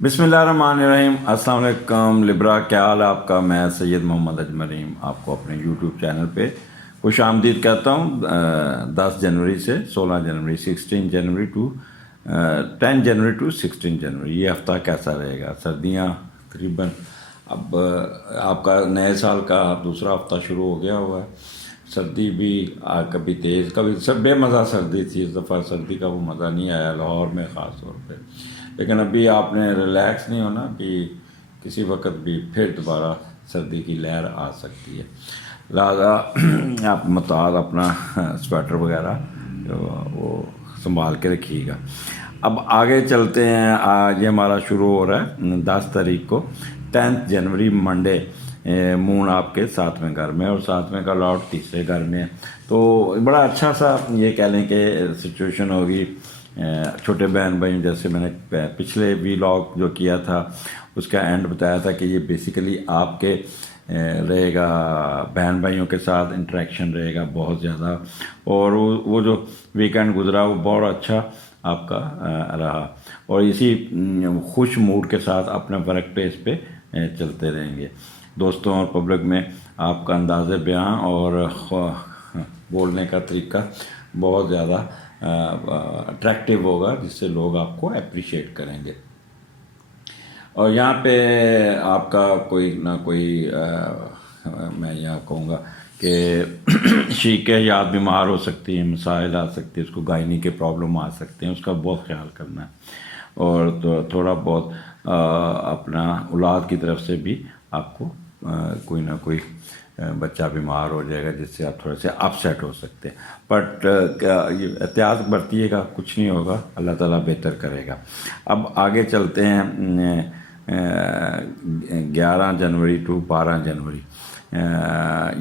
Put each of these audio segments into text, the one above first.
بسم اللہ الرحمن الرحیم۔ السلام علیکم لبرا، کیا حال ہے آپ کا؟ میں سید محمد اجمریم آپ کو اپنے یوٹیوب چینل پہ خوش آمدید کہتا ہوں۔ 10 جنوری سے 16 جنوری 16 جنوری ٹو 10 جنوری ٹو 16 جنوری یہ ہفتہ کیسا رہے گا؟ سردیاں تقریباً اب آپ کا نئے سال کا دوسرا ہفتہ شروع ہو گیا ہوا ہے۔ سردی بھی کبھی تیز کبھی بے مزہ سردی تھی، اس دفعہ سردی کا وہ مزہ نہیں آیا لاہور میں خاص طور پہ۔ لیکن ابھی آپ نے ریلیکس نہیں ہونا کہ کسی وقت بھی پھر دوبارہ سردی کی لہر آ سکتی ہے، لہٰذا آپ متعال اپنا سویٹر وغیرہ وہ سنبھال کے رکھیے گا۔ اب آگے چلتے ہیں۔ آج یہ ہمارا شروع ہو رہا ہے 10 تاریخ کو 10 جنوری منڈے۔ مون آپ کے 7ویں گھر میں اور 7ویں کا لارڈ تیسرے گھر میں ہے، تو بڑا اچھا سا یہ کہہ لیں کہ سچویشن ہوگی۔ چھوٹے بہن بھائی، جیسے میں نے پچھلے ویلاگ جو کیا تھا اس کا اینڈ بتایا تھا کہ یہ بیسیکلی آپ کے رہے گا، بہن بھائیوں کے ساتھ انٹریکشن رہے گا بہت زیادہ، اور وہ جو ویکینڈ گزرا وہ بہت اچھا آپ کا رہا، اور اسی خوش موڈ کے ساتھ اپنا ورک پلیس پہ چلتے رہیں گے۔ دوستوں اور پبلک میں آپ کا انداز بیان اور بولنے کا طریقہ بہت زیادہ اٹریکٹیو ہوگا، جس سے لوگ آپ کو اپریشیٹ کریں گے۔ اور یہاں پہ آپ کا کوئی نہ کوئی میں یہاں کہوں گا کہ شیک حیات بیمار ہو سکتی ہیں، مسائل آ سکتے ہیں، اس کو گائنی کے پرابلم آ سکتے ہیں، اس کا بہت خیال کرنا ہے، اور تھوڑا بہت اپنا اولاد کی طرف سے بھی آپ کو کوئی نہ کوئی بچہ بیمار ہو جائے گا، جس سے آپ تھوڑے سے اپسیٹ ہو سکتے ہیں، بٹ احتیاط برتیے گا، کچھ نہیں ہوگا، اللہ تعالیٰ بہتر کرے گا۔ اب آگے چلتے ہیں 11 جنوری ٹو 12 جنوری۔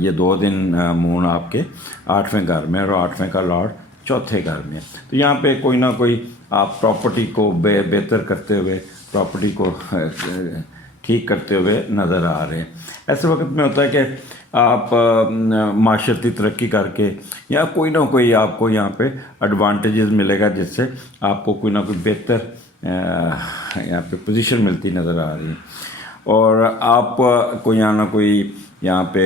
یہ 2 دن مون آپ کے 8ویں گھر میں اور 8ویں کا لارڈ چوتھے گھر میں، تو یہاں پہ کوئی نہ کوئی آپ پراپرٹی کو بہتر کرتے ہوئے، پراپرٹی کو ٹھیک کرتے ہوئے نظر آ رہے ہیں۔ ایسے وقت میں ہوتا ہے کہ آپ معاشرتی ترقی کر کے یا کوئی نہ کوئی آپ کو یہاں پہ ایڈوانٹیجز ملے گا، جس سے آپ کو کوئی نہ کوئی بہتر یہاں پہ پوزیشن ملتی نظر آ رہی ہے، اور آپ کو یہاں پہ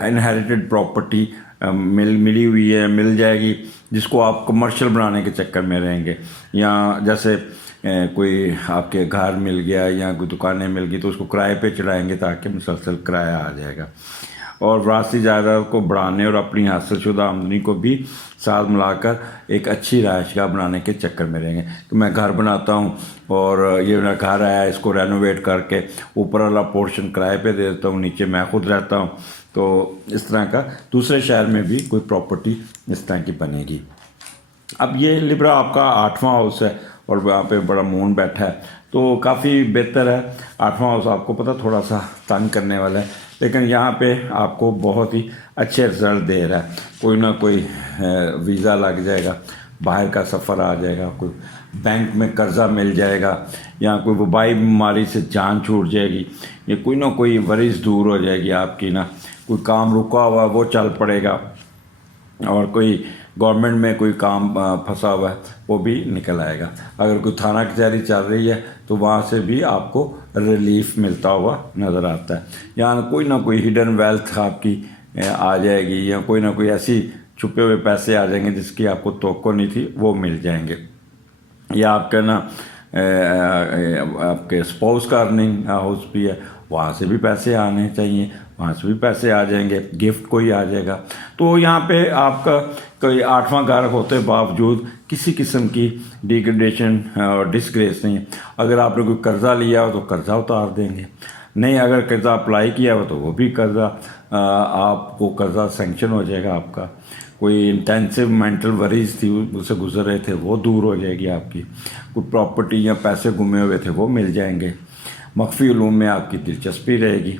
انہیریٹڈ پراپرٹی ملی ہوئی ہے، مل جائے گی، جس کو آپ کمرشل بنانے کے چکر میں رہیں گے، یا جیسے کوئی آپ کے گھر مل گیا یا کوئی دکانیں مل گئی تو اس کو کرائے پہ چڑھائیں گے تاکہ مسلسل کرایہ آ جائے گا، اور وراثتی جائیداد کو بڑھانے اور اپنی حاصل شدہ آمدنی کو بھی ساتھ ملا کر ایک اچھی رہائش گاہ بنانے کے چکر میں رہیں گے کہ میں گھر بناتا ہوں اور یہ میرا گھر ہے، اس کو رینوویٹ کر کے اوپر والا پورشن کرائے پہ دے دیتا ہوں، نیچے میں خود رہتا ہوں، تو اس طرح کا دوسرے شہر میں بھی کوئی پراپرٹی اس طرح کی بنے گی۔ اب یہ لبرا آپ کا 8واں ہاؤس ہے اور وہاں پہ بڑا مون بیٹھا ہے، تو کافی بہتر ہے۔ 8واں ہاؤس آپ کو پتہ تھوڑا سا تنگ کرنے والا ہے، لیکن یہاں پہ آپ کو بہت ہی اچھے رزلٹ دے رہا ہے۔ کوئی نہ کوئی ویزا لگ جائے گا، باہر کا سفر آ جائے گا، کوئی بینک میں قرضہ مل جائے گا، یا کوئی وبائی بیماری سے جان چھوٹ جائے گی، یا کوئی نہ کوئی ورز دور ہو جائے گی آپ کی، نا کوئی کام رکا ہوا وہ چل پڑے گا، اور کوئی گورنمنٹ میں کوئی کام پھنسا ہوا ہے وہ بھی نکل آئے گا۔ اگر کوئی تھانہ کچہری چل رہی ہے تو وہاں سے بھی آپ کو ریلیف ملتا ہوا نظر آتا ہے، یا کوئی نہ کوئی ہڈن ویلتھ آپ کی آ جائے گی، یا کوئی نہ کوئی ایسی چھپے ہوئے پیسے آ جائیں گے جس کی آپ کو توقع نہیں تھی، وہ مل جائیں گے، یا آپ کا آپ کے اسپاؤس کا ارننگ ہاؤس بھی ہے، وہاں سے بھی پیسے آنے چاہیے، وہاں سے بھی پیسے آ جائیں گے، گفٹ کوئی آ جائے گا۔ تو یہاں پہ آپ کا کوئی 8واں گھر ہوتے باوجود کسی قسم کی ڈیگریڈیشن اور ڈسگریس نہیں ہے۔ اگر آپ نے کوئی قرضہ لیا ہو تو قرضہ اتار دیں گے، نہیں اگر قرضہ اپلائی کیا ہو تو وہ بھی قرضہ آپ کو قرضہ سینکشن ہو جائے گا، آپ کا کوئی انٹینسو مینٹل وریز تھی اس سے گزر رہے تھے وہ دور ہو جائے گی آپ کی، کوئی پراپرٹی یا پیسے گمے ہوئے تھے وہ مل جائیں گے، مخفی علوم میں آپ کی دلچسپی رہے گی،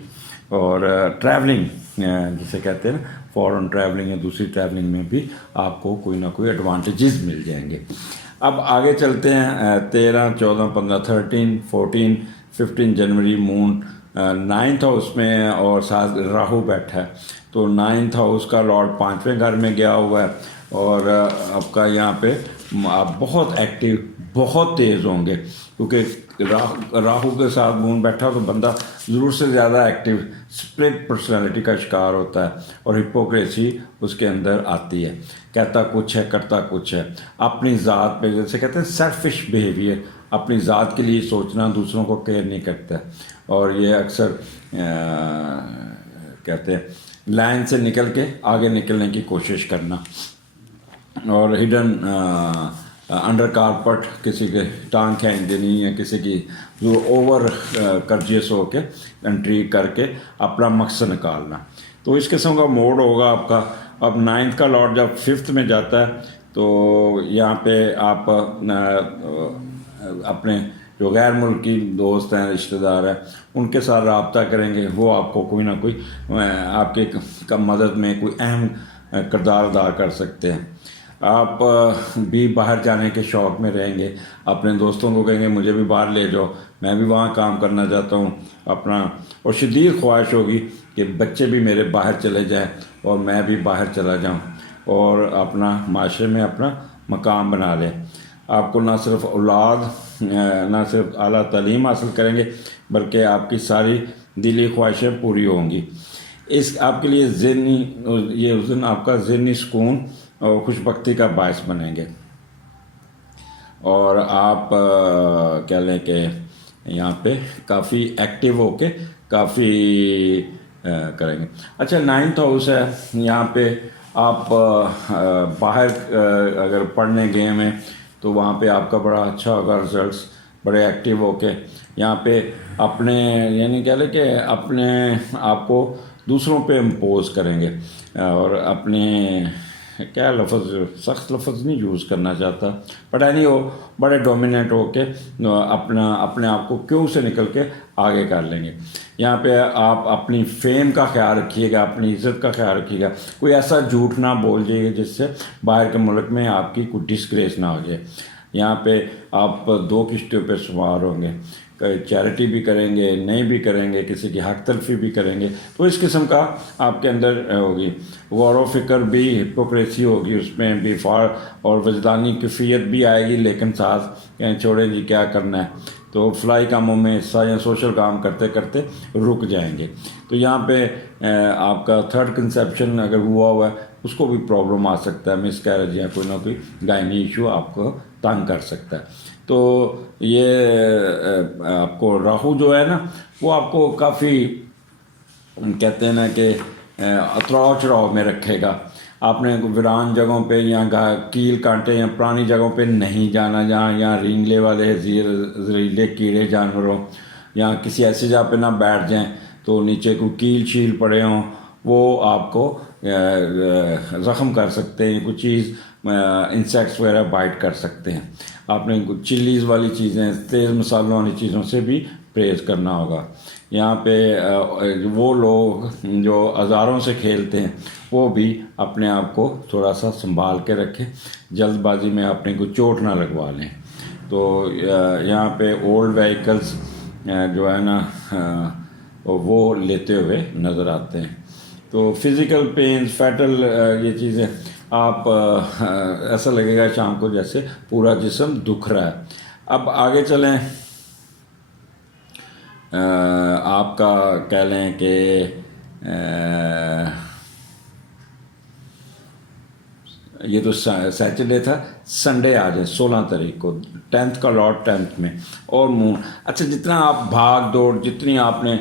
اور ٹریولنگ جسے کہتے ہیں نا فورن ٹریولنگ یا دوسری ٹریولنگ میں بھی آپ کو کوئی نہ کوئی ایڈوانٹیجز مل جائیں گے۔ اب آگے چلتے ہیں 13 14 15 13 14 15 جنوری مون 9th ہاؤس میں اور ساتھ راہو بیٹھا ہے، تو 9th ہاؤس کا لارڈ 5ویں گھر میں گیا ہوا ہے، اور آپ کا یہاں پہ آپ بہت ایکٹیو، بہت تیز ہوں گے، کیونکہ راہو کے ساتھ مون بیٹھا تو بندہ ضرور سے زیادہ ایکٹیو سپلٹ پرسنالٹی کا شکار ہوتا ہے، اور ہپوکریسی اس کے اندر آتی ہے، کہتا کچھ ہے کرتا کچھ ہے، اپنی ذات پہ جیسے کہتے ہیں سیلفش بیہیویئر، اپنی ذات کے لیے سوچنا، دوسروں کو کیئر نہیں کرتا، اور یہ اکثر کہتے ہیں لائن سے نکل کے آگے نکلنے کی کوشش کرنا، اور ہڈن انڈر کارپٹ کسی کے ٹانگ کھینچ دینی، یا کسی کی جو اوور کرجیس ہو کے انٹری کر کے اپنا مقصد نکالنا. تو اس قسم کا موڈ ہوگا آپ کا. اب 9th کا لارڈ جب 5th میں جاتا ہے تو یہاں پہ آپ اپنے جو غیر ملکی دوست ہیں، رشتہ دار ہیں، ان کے ساتھ رابطہ کریں گے، وہ آپ کو کوئی نہ کوئی آپ کے مدد میں کوئی اہم کردار ادا کر سکتے ہیں. آپ بھی باہر جانے کے شوق میں رہیں گے، اپنے دوستوں کو کہیں گے مجھے بھی باہر لے جاؤ، میں بھی وہاں کام کرنا چاہتا ہوں اپنا، اور شدید خواہش ہوگی کہ بچے بھی میرے باہر چلے جائیں اور میں بھی باہر چلا جاؤں اور اپنا معاشرے میں اپنا مقام بنا لیں. آپ کو نہ صرف اولاد، نہ صرف اعلیٰ تعلیم حاصل کریں گے، بلکہ آپ کی ساری دلی خواہشیں پوری ہوں گی. اس آپ کے لیے یہ اس دن آپ کا ذہنی سکون اور خوش بختی کا باعث بنیں گے، اور آپ کہہ لیں کہ یہاں پہ کافی ایکٹیو ہو کے کافی کریں گے. اچھا 9th ہاؤس ہے، یہاں پہ آپ باہر اگر پڑھنے گئے ہیں تو وہاں پہ آپ کا بڑا اچھا ہوگا رزلٹس، بڑے ایکٹیو ہو کے یہاں پہ اپنے یعنی کہہ لیں کہ اپنے آپ کو دوسروں پہ امپوز کریں گے، اور اپنے کیا لفظ، سخت لفظ نہیں یوز کرنا چاہتا، بٹ اینی ہو بڑے ڈومیننٹ ہو کے اپنے آپ کو کیوں سے نکل کے آگے کر لیں گے. یہاں پہ آپ اپنی فیم کا خیال رکھیے گا، اپنی عزت کا خیال رکھیے گا، کوئی ایسا جھوٹ نہ بول جائے گا جس سے باہر کے ملک میں آپ کی کوئی ڈسگریس نہ ہو جائے. یہاں پہ آپ 2 کشتیوں پہ سوار ہوں گے، چیریٹی بھی کریں گے، نہیں بھی کریں گے، کسی کی حق تلفی بھی کریں گے، تو اس قسم کا آپ کے اندر ہوگی. غور و فکر بھی، ہپوکریسی ہوگی اس میں بھی، اور وجدانی کیفیت بھی آئے گی، لیکن ساتھ کہیں چھوڑیں جی کیا کرنا ہے، تو فلائی کاموں میں حصہ یا سوشل کام کرتے کرتے رک جائیں گے. تو یہاں پہ آپ کا 3rd کنسیپشن اگر ہوا ہے اس کو بھی پرابلم آ سکتا ہے، مس کیریج یا کوئی نہ کوئی گائنی ایشو آپ کو تنگ کر سکتا ہے. تو یہ آپ کو راہو جو ہے نا وہ آپ کو کافی کہتے ہیں نا کہ اتراؤ چڑھاؤ میں رکھے گا. آپ نے ویران جگہوں پہ یا کیل کانٹے یا پرانی جگہوں پہ نہیں جانا جہاں یا رینگلے والے زہریلے کیڑے جانوروں، یا کسی ایسی جگہ پہ نہ بیٹھ جائیں تو نیچے کوئی کیل شیل پڑے ہوں، وہ آپ کو زخم کر سکتے ہیں، کوئی چیز انسیکٹس وغیرہ بائٹ کر سکتے ہیں. آپ نے چلیز والی چیزیں، تیز مسالوں والی چیزوں سے بھی پرہیز کرنا ہوگا. یہاں پہ وہ لوگ جو ہزاروں سے کھیلتے ہیں وہ بھی اپنے آپ کو تھوڑا سا سنبھال کے رکھیں، جلد بازی میں اپنے کو چوٹ نہ لگوا لیں. تو یہاں پہ اولڈ وہیکلس جو ہے نا وہ لیتے ہوئے نظر آتے ہیں. تو فزیکل پینز، فیٹل یہ چیزیں آپ ایسا لگے گا شام کو جیسے پورا جسم دکھ رہا ہے. اب آگے چلیں، آپ کا کہہ لیں کہ یہ تو سیٹرڈے تھا، سنڈے آ جائے 16 تاریخ کو 10th کا لارڈ 10th میں اور مون. اچھا جتنا آپ بھاگ دوڑ، جتنی آپ نے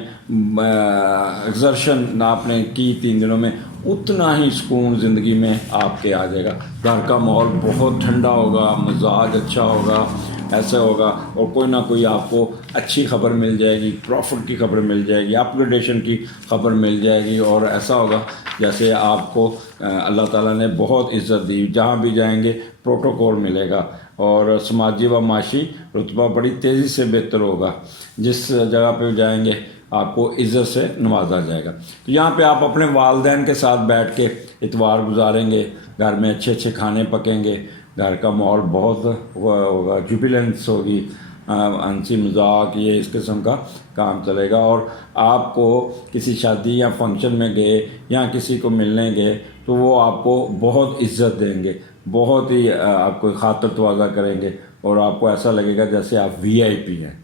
ایگزرشن آپ نے کی 3 دنوں میں، اتنا ہی سکون زندگی میں آپ کے آ جائے گا. گھر کا ماحول بہت ٹھنڈا ہوگا، مزاج اچھا ہوگا، ایسا ہوگا، اور کوئی نہ کوئی آپ کو اچھی خبر مل جائے گی، پروفٹ کی خبر مل جائے گی، اپ گریڈیشن کی خبر مل جائے گی، اور ایسا ہوگا جیسے آپ کو اللہ تعالیٰ نے بہت عزت دی. جہاں بھی جائیں گے پروٹوکول ملے گا، اور سماجی و معاشی رتبہ بڑی تیزی سے بہتر ہوگا. جس جگہ پہ جائیں گے آپ کو عزت سے نوازا جائے گا. تو یہاں پہ آپ اپنے والدین کے ساتھ بیٹھ کے اتوار گزاریں گے، گھر میں اچھے اچھے کھانے پکیں گے، گھر کا ماحول بہت ہوگا، جوبیلنس ہوگی، ہنسی مذاق، یہ اس قسم کا کام چلے گا. اور آپ کو کسی شادی یا فنکشن میں گئے یا کسی کو ملنے گئے تو وہ آپ کو بہت عزت دیں گے، بہت ہی آپ کو خاطر تواضع کریں گے، اور آپ کو ایسا لگے گا جیسے آپ VIP ہیں.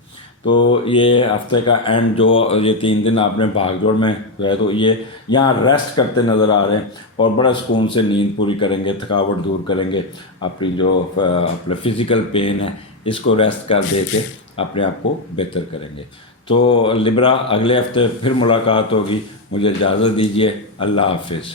تو یہ ہفتے کا اینڈ جو یہ 3 دن آپ نے بھاگ دوڑ میں گئے تو یہ یہاں ریسٹ کرتے نظر آ رہے ہیں اور بڑا سکون سے نیند پوری کریں گے, تھکاوٹ دور کریں گے, اپنی جو اپنے فزیکل پین ہے اس کو ریسٹ کر دے کے اپنے آپ کو بہتر کریں گے. تو لبرا اگلے ہفتے پھر ملاقات ہوگی. مجھے اجازت دیجیے. اللہ حافظ.